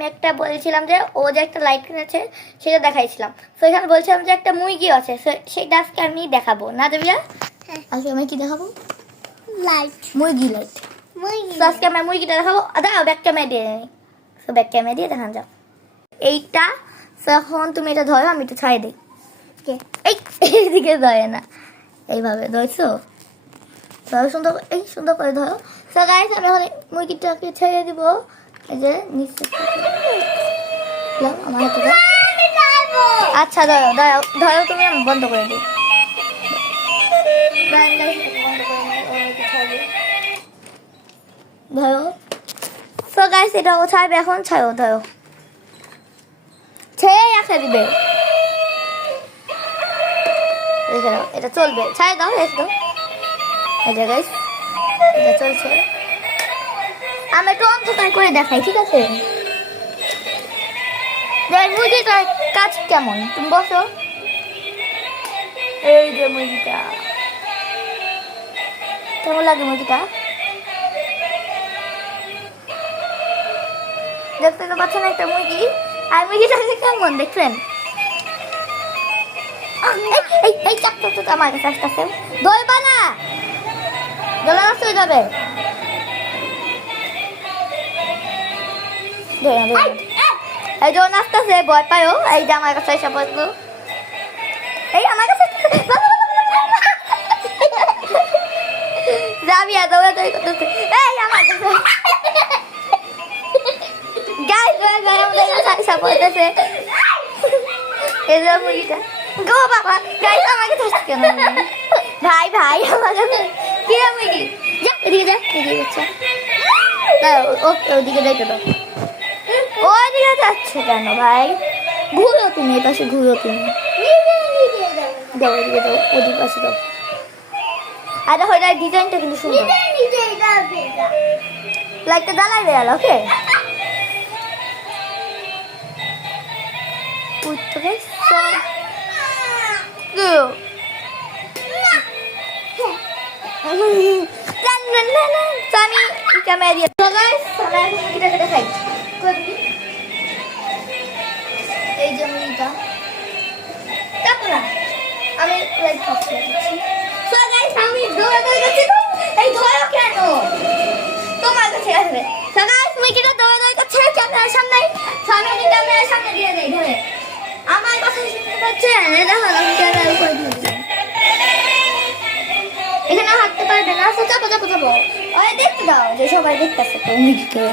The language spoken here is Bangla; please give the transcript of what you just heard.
আমি একটা বলেছিলাম যে ও যে একটা লাইট কিনেছে সেটা দেখাইছিলাম। তো এখানে বলছিলাম যে একটা মুরগি আছে, সেটা আজকে আমি দেখাবো না দেবিয়া? আজকে আমি কি দেখাবো? লাইট, মুরগি লাইট। তো আজকে আমি মুরগিটা দেখাবো। দাঁড়াও, ব্যাক ক্যামেরা দিয়ে নিই। তো ব্যাক ক্যামেরা দিয়ে দেখান যাও এইটা। তখন তুমি এটা ধরো, আমি এটা ছাড়িয়ে দিই। এইদিকে ধরে না, এইভাবে ধরছো, ধরো সুন্দর, এই সুন্দর করে ধরো। তো গাইস আমি এখন মুরগিটাকে ছেড়ে দিব। এই যে নিচে আমার হাতে দাও। আচ্ছা ধরো ধরো ধরো, তুমি আমি বন্ধ করে দিই। ধরো। তো গাইস এটা ও ছাড়বে এখন, ছাড়ো ধরো, ছেড়ে রাখে দিবে। এটা চলবে, ছাড়ে দাও, রেখে দাও। এই যে গাইস এটা চলছে। আমি একটু অন্ধকার করে দেখাই, ঠিক আছে? মুরগিটার কাজ কেমন তুমি বসো। এই যে মুরগিটা কেমন লাগে, মুরগিটা দেখতে তো পাচ্ছেন একটা মুরগি। আর মুরগিটা কেমন দেখছেন? এই চাকটা তো আমার কাছে আসতেছে, দইবা না, গলা নষ্ট হয়ে যাবে। এই যে নাচতেছে, ভয় পায়ও। এই যে আমার কাছে এসে বসলো, এই আমার কাছে যাবি দৌড়াদৌড়ি করতেছে। এই আমার কাছে বলতেছে এই যে মুরগিটা। গো বাবা গাইস আমাকে ধরছে কেন? ভাই ভাই আমার কাছে কি মুরগি, যা এদিকে যা, এদিকে যাচ্ছে। ওদিকে যাইতে দাও, ওইদিকে যাচ্ছে কেন ভাই? ঘুরো তুমি, এ পাশে ঘুরো তুমি, যাও ওইদিকে যাও, ওদিকে পাশে যাও। আর দেখো এটার ডিজাইনটা কিন্তু সুন্দর। লাইটটা জ্বালাই দেয়াল, ওকে? দেখাই এই যে মুরগিটা, দেখো না আমি লাইট অফ করে দিচ্ছি। সো গাইস আমি দৌড়াদৌড়ি করছি, তো এই দৌড়াও কেন? তোমার কাছে আসবে। সো গাইস মুরগিটা দৌড়াদৌড়ি করছে ক্যামেরার সামনে। সামনে ক্যামেরার সামনে দিয়ে দেই ধরে। আমার কথা শুনতে পাচ্ছেন? এই দেখো আমি ক্যামেরার উপরে দিয়ে দিই। এখানে হাঁটতে পারবে না। চাপো চাপো চাপো, ওই দেখতে দাও যে সবাই দেখতেছে মুরগিকে।